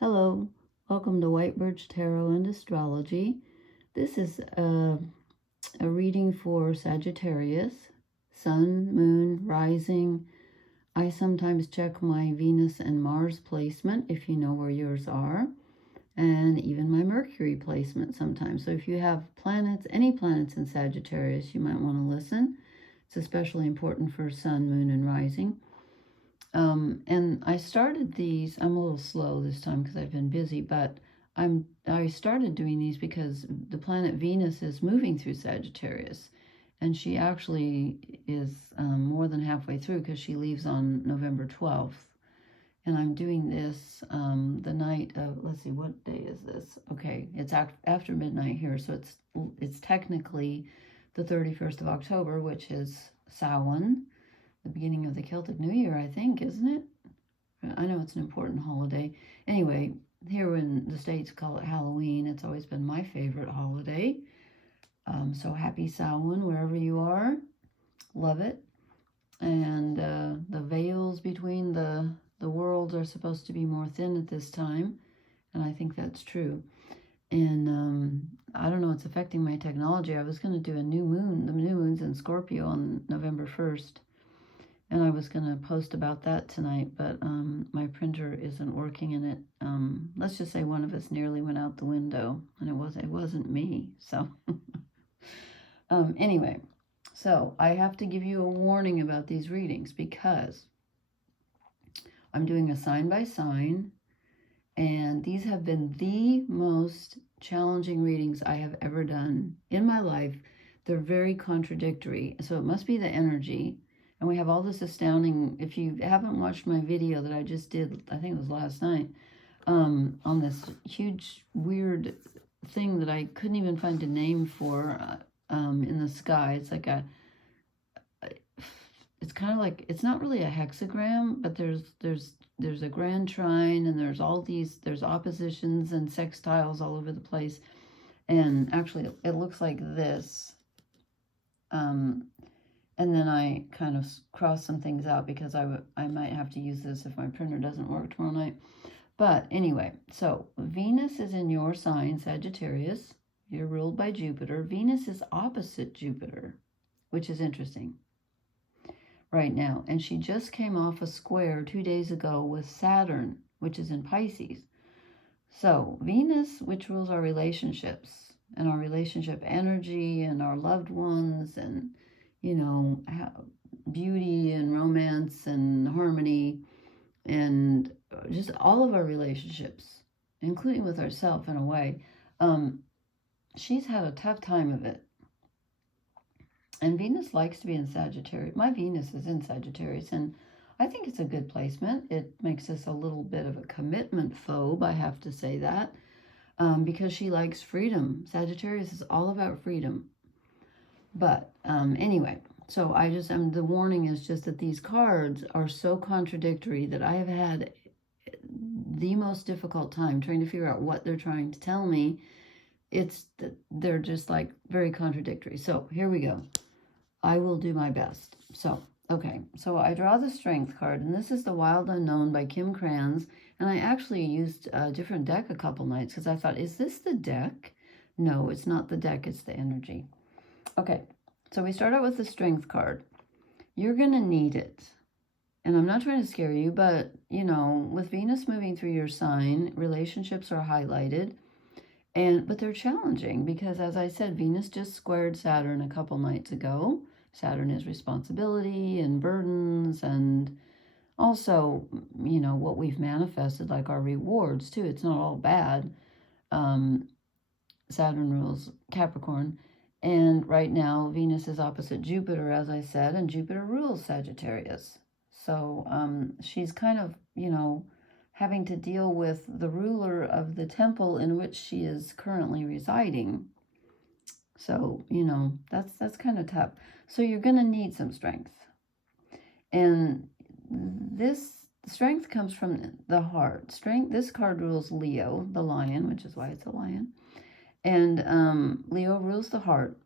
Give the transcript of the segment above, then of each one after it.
Hello, welcome to White Birch Tarot and Astrology. This is a reading for Sagittarius, Sun, Moon, Rising. I sometimes check my Venus and Mars placement, if you know where yours are, and even my Mercury placement sometimes. So if you have planets, any planets in Sagittarius, you might want to listen. It's especially important for Sun, Moon, and Rising. And I started these, I'm a little slow this time because I've been busy, but I started doing these because the planet Venus is moving through Sagittarius, and she actually is more than halfway through because she leaves on November 12th. And I'm doing this the night of, let's see, what day is this? Okay, it's after midnight here, so it's technically the 31st of October, which is Samhain, the beginning of the Celtic New Year, I think, isn't it? I know it's an important holiday. Anyway, here in the States call it Halloween. It's always been my favorite holiday. So happy Samhain wherever you are. Love it. And the veils between the worlds are supposed to be more thin at this time. And I think that's true. And I don't know, it's affecting my technology. I was going to do a new moon. The new moon's in Scorpio on November 1st. And I was going to post about that tonight, but my printer isn't working, and it, let's just say one of us nearly went out the window, and it wasn't me. So anyway, so I have to give you a warning about these readings because I'm doing a sign by sign, and these have been the most challenging readings I have ever done in my life. They're very contradictory, so it must be the energy. And we have all this astounding, if you haven't watched my video that I just did, I think it was last night, on this huge, weird thing that I couldn't even find a name for in the sky. It's like it's kind of like, it's not really a hexagram, but there's a grand trine, and there's oppositions and sextiles all over the place. And actually, it looks like this. And then I kind of cross some things out because I might have to use this if my printer doesn't work tomorrow night. But anyway, so Venus is in your sign, Sagittarius. You're ruled by Jupiter. Venus is opposite Jupiter, which is interesting right now. And she just came off a square 2 days ago with Saturn, which is in Pisces. So Venus, which rules our relationships and our relationship energy and our loved ones and, you know, beauty and romance and harmony and just all of our relationships, including with ourselves in a way. She's had a tough time of it. And Venus likes to be in Sagittarius. My Venus is in Sagittarius, and I think it's a good placement. It makes us a little bit of a commitment phobe, I have to say that, because she likes freedom. Sagittarius is all about freedom. But anyway, so the warning is just that these cards are so contradictory that I have had the most difficult time trying to figure out what they're trying to tell me. They're just like very contradictory. So here we go. I will do my best. So, okay. So I draw the Strength card, and this is The Wild Unknown by Kim Krans. And I actually used a different deck a couple nights because I thought, is this the deck? No, it's not the deck. It's the energy. Okay, so we start out with the Strength card. You're going to need it. And I'm not trying to scare you, but, you know, with Venus moving through your sign, relationships are highlighted. But they're challenging because, as I said, Venus just squared Saturn a couple nights ago. Saturn is responsibility and burdens, and also, you know, what we've manifested, like our rewards, too. It's not all bad. Saturn rules Capricorn. And right now, Venus is opposite Jupiter, as I said, and Jupiter rules Sagittarius. So she's kind of, you know, having to deal with the ruler of the temple in which she is currently residing. So, you know, that's kind of tough. So you're going to need some strength. And this strength comes from the heart. Strength, this card rules Leo, the lion, which is why it's a lion. And Leo rules the heart.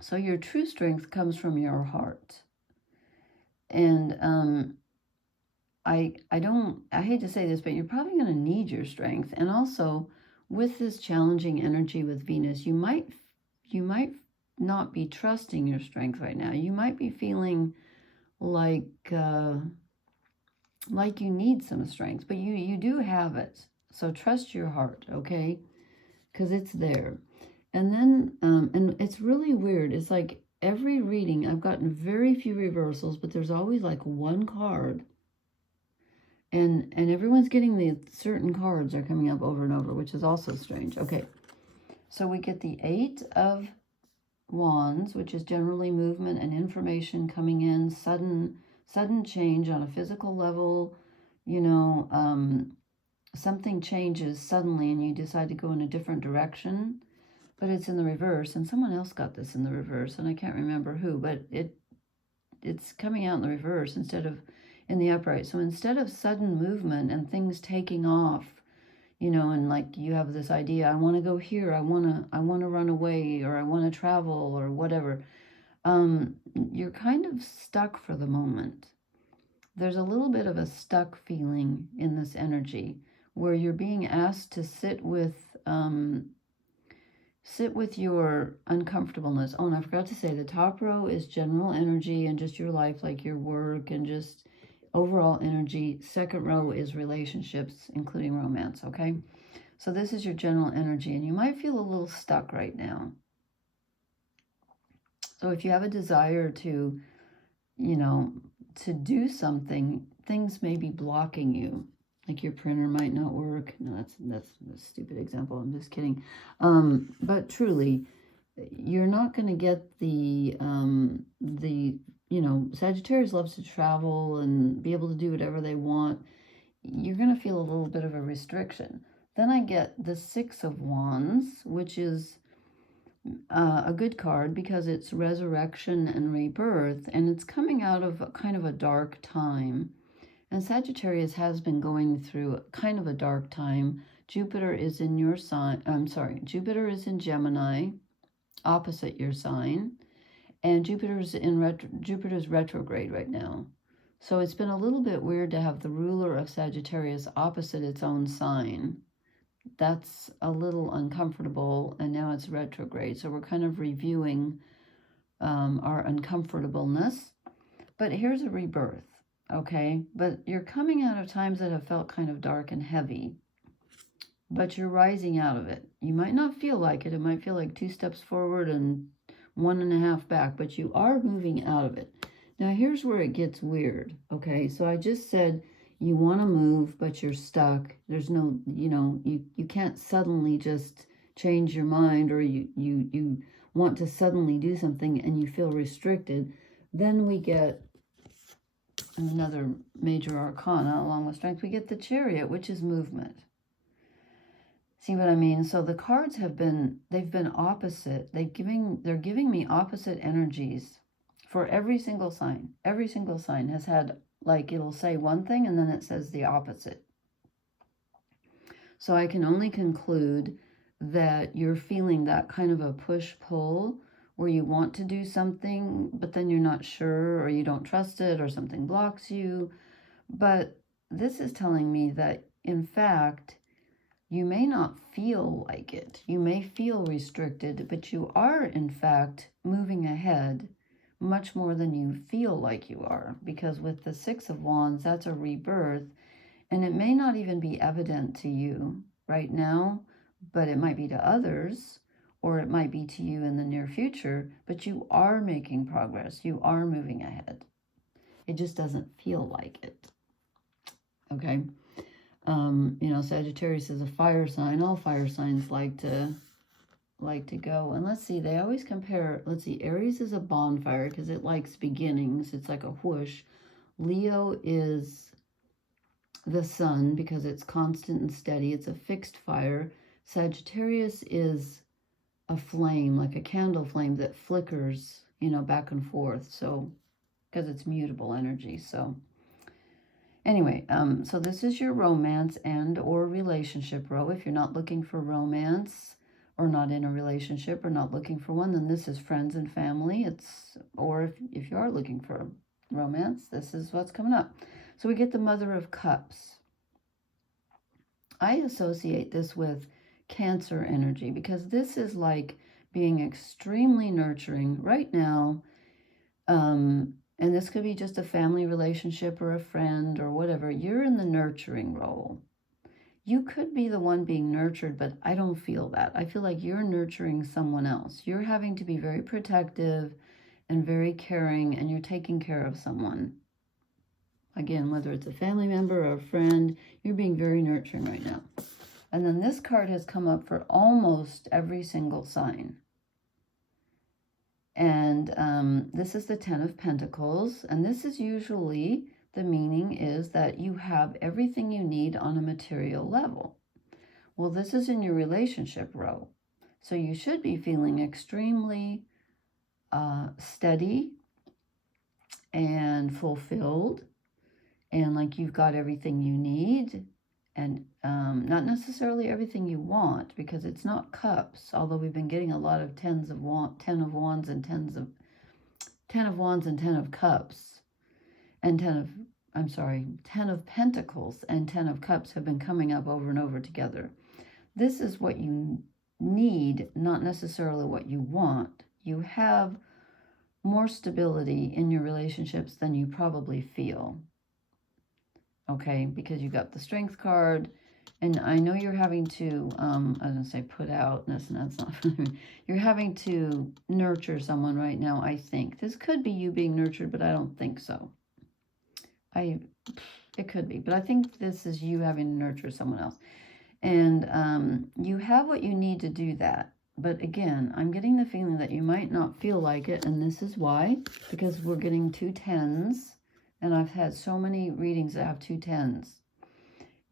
So your true strength comes from your heart. And I hate to say this, but you're probably going to need your strength. And also with this challenging energy with Venus, you might not be trusting your strength right now. You might be feeling like you need some strength, but you do have it. So trust your heart, okay? Because it's there. And then, and it's really weird. It's like every reading, I've gotten very few reversals, but there's always like one card. And everyone's getting the certain cards are coming up over and over, which is also strange. Okay, so we get the 8 of Wands, which is generally movement and information coming in, sudden change on a physical level. You know, something changes suddenly and you decide to go in a different direction, but it's in the reverse. And someone else got this in the reverse, and I can't remember who, but it's coming out in the reverse instead of in the upright. So instead of sudden movement and things taking off, you know, and like you have this idea, I want to go here, I want to run away, or I want to travel, or whatever, you're kind of stuck for the moment. There's a little bit of a stuck feeling in this energy where you're being asked to sit with your uncomfortableness. Oh, and I forgot to say the top row is general energy and just your life, like your work and just overall energy. Second row is relationships, including romance, okay? So this is your general energy, and you might feel a little stuck right now. So if you have a desire to, you know, to do something, things may be blocking you. Like your printer might not work. No, that's a stupid example. I'm just kidding. But truly, you're not going to get the you know, Sagittarius loves to travel and be able to do whatever they want. You're going to feel a little bit of a restriction. Then I get the 6 of Wands, which is a good card because it's resurrection and rebirth, and it's coming out of kind of a dark time. And Sagittarius has been going through kind of a dark time. Jupiter is in your sign. Jupiter is in Gemini, opposite your sign. And Jupiter's retrograde right now. So it's been a little bit weird to have the ruler of Sagittarius opposite its own sign. That's a little uncomfortable, and now it's retrograde. So we're kind of reviewing our uncomfortableness. But here's a rebirth, okay? But you're coming out of times that have felt kind of dark and heavy, but you're rising out of it. You might not feel like it. It might feel like 2 steps forward and 1.5 back, but you are moving out of it. Now, here's where it gets weird, okay? So I just said you want to move, but you're stuck. There's no, you know, you can't suddenly just change your mind, or you want to suddenly do something and you feel restricted. Then we get another major arcana along with strength. We get the Chariot, which is movement. See what I mean? So the cards they've been opposite. They're giving me opposite energies for every single sign. Every single sign has had, like, it'll say one thing and then it says the opposite. So I can only conclude that you're feeling that kind of a push-pull where you want to do something, but then you're not sure, or you don't trust it, or something blocks you. But this is telling me that, in fact, you may not feel like it. You may feel restricted, but you are, in fact, moving ahead much more than you feel like you are. Because with the 6 of Wands, that's a rebirth, and it may not even be evident to you right now, but it might be to others, or it might be to you in the near future, but you are making progress. You are moving ahead. It just doesn't feel like it. Okay? You know, Sagittarius is a fire sign. All fire signs like to go. And let's see, they always compare. Let's see, Aries is a bonfire because it likes beginnings. It's like a whoosh. Leo is the sun because it's constant and steady. It's a fixed fire. Sagittarius is a flame, like a candle flame that flickers, you know, back and forth. So, because it's mutable energy. So anyway, so this is your romance and or relationship row. If you're not looking for romance, or not in a relationship, or not looking for one, then this is friends and family. Or if you are looking for romance, this is what's coming up. So we get the Mother of Cups. I associate this with Cancer energy because this is like being extremely nurturing right now. And this could be just a family relationship or a friend or whatever. You're in the nurturing role. You could be the one being nurtured, but I don't feel that. I feel like you're nurturing someone else. You're having to be very protective and very caring, and you're taking care of someone. Again, whether it's a family member or a friend, you're being very nurturing right now. And then this card has come up for almost every single sign. And this is the Ten of Pentacles. And this is usually, the meaning is that you have everything you need on a material level. Well, this is in your relationship row. So you should be feeling extremely steady and fulfilled. And like you've got everything you need. And not necessarily everything you want, because it's not cups, although we've been getting a lot of Ten of Wands and Ten of Cups, and Ten of Pentacles and Ten of Cups have been coming up over and over together. This is what you need, not necessarily what you want. You have more stability in your relationships than you probably feel. Okay, because you got the Strength card, and I know you're having to, I was going to say put out, that's not, you're having to nurture someone right now, I think. This could be you being nurtured, but I don't think so. It could be, but I think this is you having to nurture someone else. And you have what you need to do that. But again, I'm getting the feeling that you might not feel like it, and this is why, because we're getting 2 tens. And I've had so many readings that have 2 tens.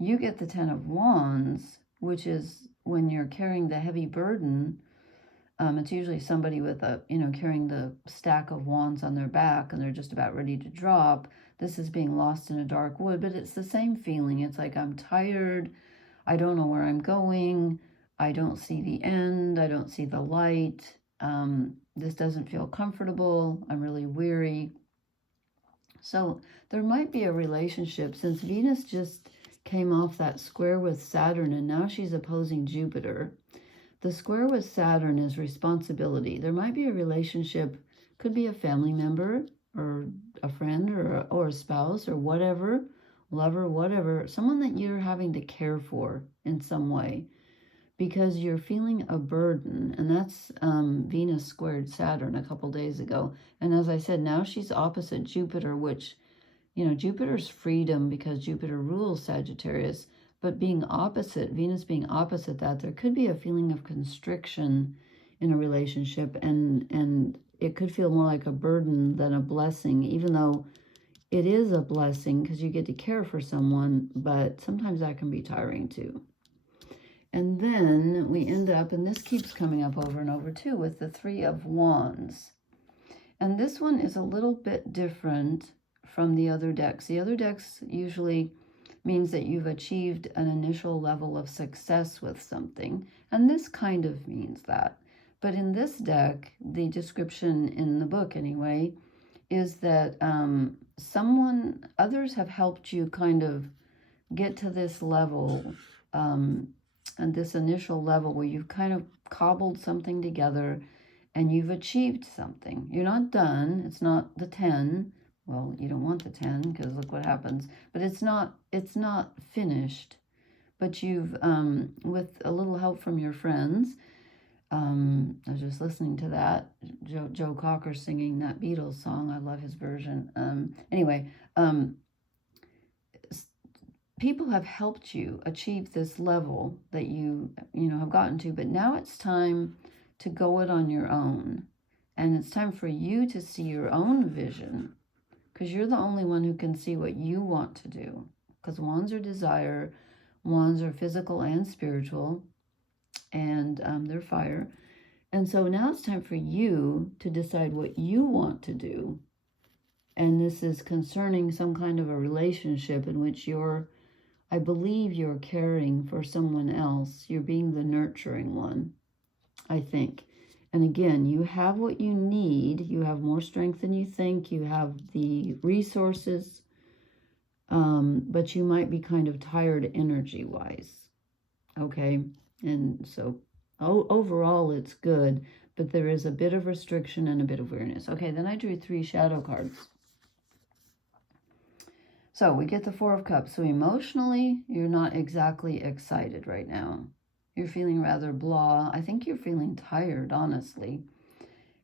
You get the Ten of Wands, which is when you're carrying the heavy burden. It's usually somebody with carrying the stack of wands on their back and they're just about ready to drop. This is being lost in a dark wood, but it's the same feeling. It's like, I'm tired. I don't know where I'm going. I don't see the end. I don't see the light. This doesn't feel comfortable. I'm really weary. So there might be a relationship, since Venus just came off that square with Saturn and now she's opposing Jupiter. The square with Saturn is responsibility. There might be a relationship, could be a family member or a friend or a spouse or whatever, lover, whatever, someone that you're having to care for in some way because you're feeling a burden. And that's Venus squared Saturn a couple days ago. And as I said, now she's opposite Jupiter, which, Jupiter's freedom because Jupiter rules Sagittarius. But being opposite, Venus being opposite that, there could be a feeling of constriction in a relationship. And it could feel more like a burden than a blessing, even though it is a blessing because you get to care for someone. But sometimes that can be tiring too. And then we end up, and this keeps coming up over and over too, with the Three of Wands. And this one is a little bit different from the other decks. The other decks usually means that you've achieved an initial level of success with something. And this kind of means that. But in this deck, the description in the book anyway, is that others have helped you kind of get to this level, and this initial level where you've kind of cobbled something together and you've achieved something. You're not done. It's not the 10. Well, you don't want the 10 because look what happens. But it's not finished. But you've, with a little help from your friends, I was just listening to that. Joe Cocker singing that Beatles song. I love his version. People have helped you achieve this level that you have gotten to, but now it's time to go it on your own. And it's time for you to see your own vision, because you're the only one who can see what you want to do. Because wands are desire, wands are physical and spiritual, and they're fire. And so now it's time for you to decide what you want to do. And this is concerning some kind of a relationship in which I believe you're caring for someone else. You're being the nurturing one, I think. And again, you have what you need. You have more strength than you think. You have the resources. but you might be kind of tired energy-wise, okay? And so overall it's good, but there is a bit of restriction and a bit of weariness. Okay, then I drew 3 shadow cards. So we get the 4 of Cups. So emotionally, you're not exactly excited right now. You're feeling rather blah. I think you're feeling tired, honestly.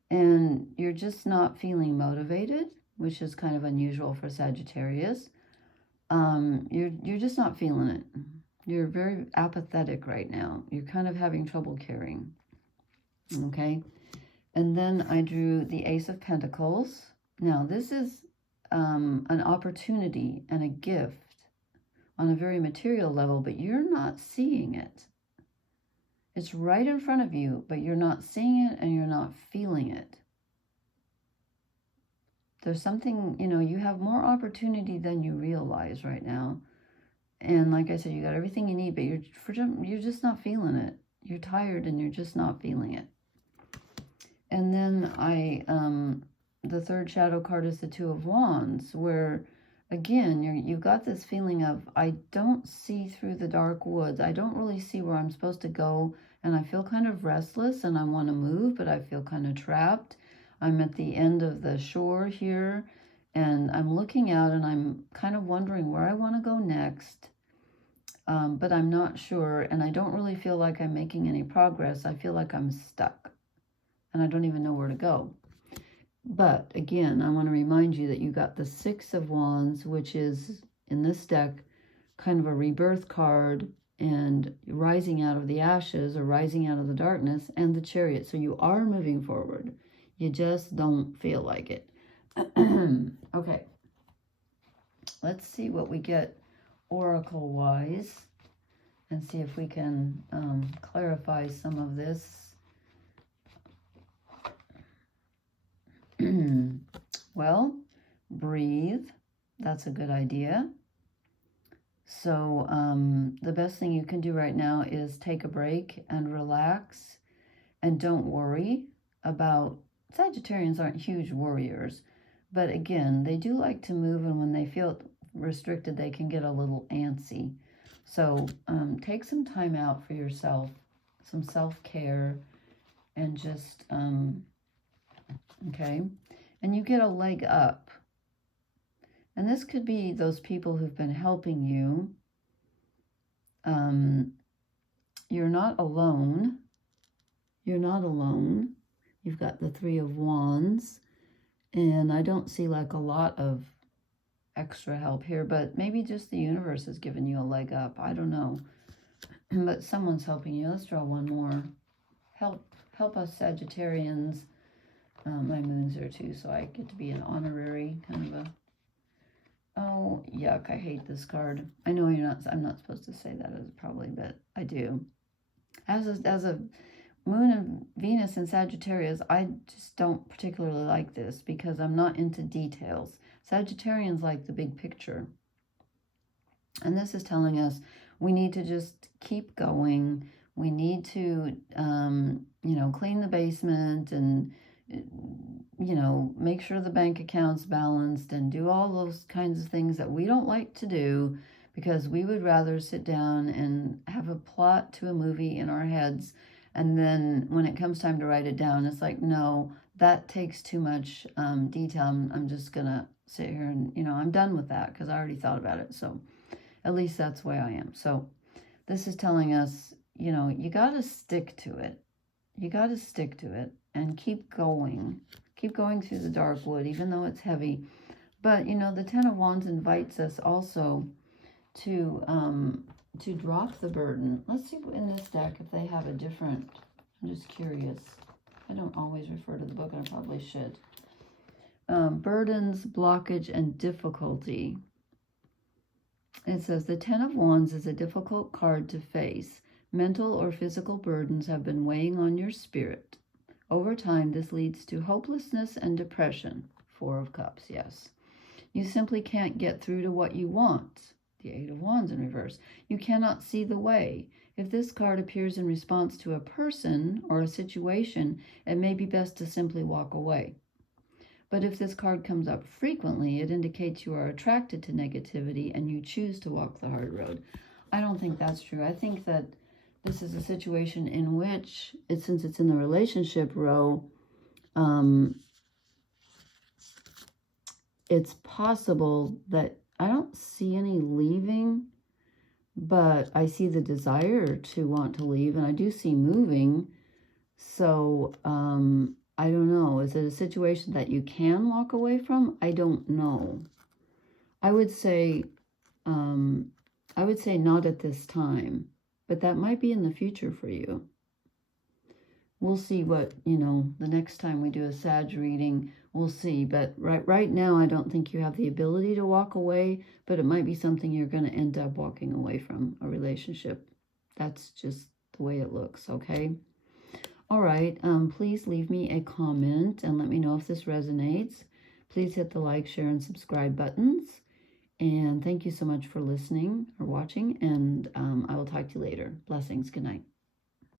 And you're just not feeling motivated, which is kind of unusual for Sagittarius. You're just not feeling it. You're very apathetic right now. You're kind of having trouble caring. Okay. And then I drew the Ace of Pentacles. Now, this is an opportunity and a gift on a very material level, but you're not seeing it. It's right in front of you, but you're not seeing it and you're not feeling it. There's something, you know, you have more opportunity than you realize right now. And like I said, you got everything you need, but you're just not feeling it. You're tired and you're just not feeling it. And then the 3rd shadow card is the 2 of Wands, where again, you've got this feeling of, I don't see through the dark woods. I don't really see where I'm supposed to go. And I feel kind of restless and I want to move, but I feel kind of trapped. I'm at the end of the shore here and I'm looking out and I'm kind of wondering where I want to go next. But I'm not sure. And I don't really feel like I'm making any progress. I feel like I'm stuck and I don't even know where to go. But again, I want to remind you that you got the 6 of Wands, which is in this deck kind of a rebirth card and rising out of the ashes or rising out of the darkness, and the Chariot. So you are moving forward. You just don't feel like it. Okay. Let's see what we get oracle-wise and see if we can clarify some of this. Well, breathe. That's a good idea. So the best thing you can do right now is take a break and relax and don't worry about, Sagittarians aren't huge worriers, but again, they do like to move, and when they feel restricted, they can get a little antsy. So take some time out for yourself, some self-care, and just, okay, and you get a leg up. And this could be those people who've been helping you. You're not alone. You're not alone. You've got the 3 of Wands. And I don't see like a lot of extra help here, but maybe just the universe has given you a leg up. I don't know. But someone's helping you. Let's draw one more. Help us Sagittarians. My moon's there too, so I get to be an honorary kind of a... Oh, yuck, I hate this card. I know I'm not supposed to say that probably, but I do. As a Moon and Venus in Sagittarius, I just don't particularly like this because I'm not into details. Sagittarians like the big picture. And this is telling us we need to just keep going. We need to, clean the basement and, make sure the bank account's balanced and do all those kinds of things that we don't like to do because we would rather sit down and have a plot to a movie in our heads. And then when it comes time to write it down, it's like, no, that takes too much detail. I'm just going to sit here and, I'm done with that because I already thought about it. So at least that's the way I am. So this is telling us, you got to stick to it. You got to stick to it and keep going. Keep going through the dark wood, even though it's heavy. But, the 10 of Wands invites us also to drop the burden. Let's see in this deck if they have a different, I'm just curious. I don't always refer to the book, and I probably should. Burdens, blockage, and difficulty. It says, the 10 of Wands is a difficult card to face. Mental or physical burdens have been weighing on your spirit. Over time, this leads to hopelessness and depression. 4 of Cups, yes. You simply can't get through to what you want. The 8 of Wands in reverse. You cannot see the way. If this card appears in response to a person or a situation, it may be best to simply walk away. But if this card comes up frequently, it indicates you are attracted to negativity and you choose to walk the hard road. I don't think that's true. I think that this is a situation in which, since it's in the relationship row, it's possible that I don't see any leaving, but I see the desire to want to leave, and I do see moving. So, I don't know. Is it a situation that you can walk away from? I don't know. I would say not at this time, but that might be in the future for you. We'll see what, the next time we do a Sag reading, we'll see. But right now, I don't think you have the ability to walk away, but it might be something you're going to end up walking away from, a relationship. That's just the way it looks, okay? All right, please leave me a comment and let me know if this resonates. Please hit the like, share, and subscribe buttons. And thank you so much for listening or watching, and I will talk to you later. Blessings. Good night.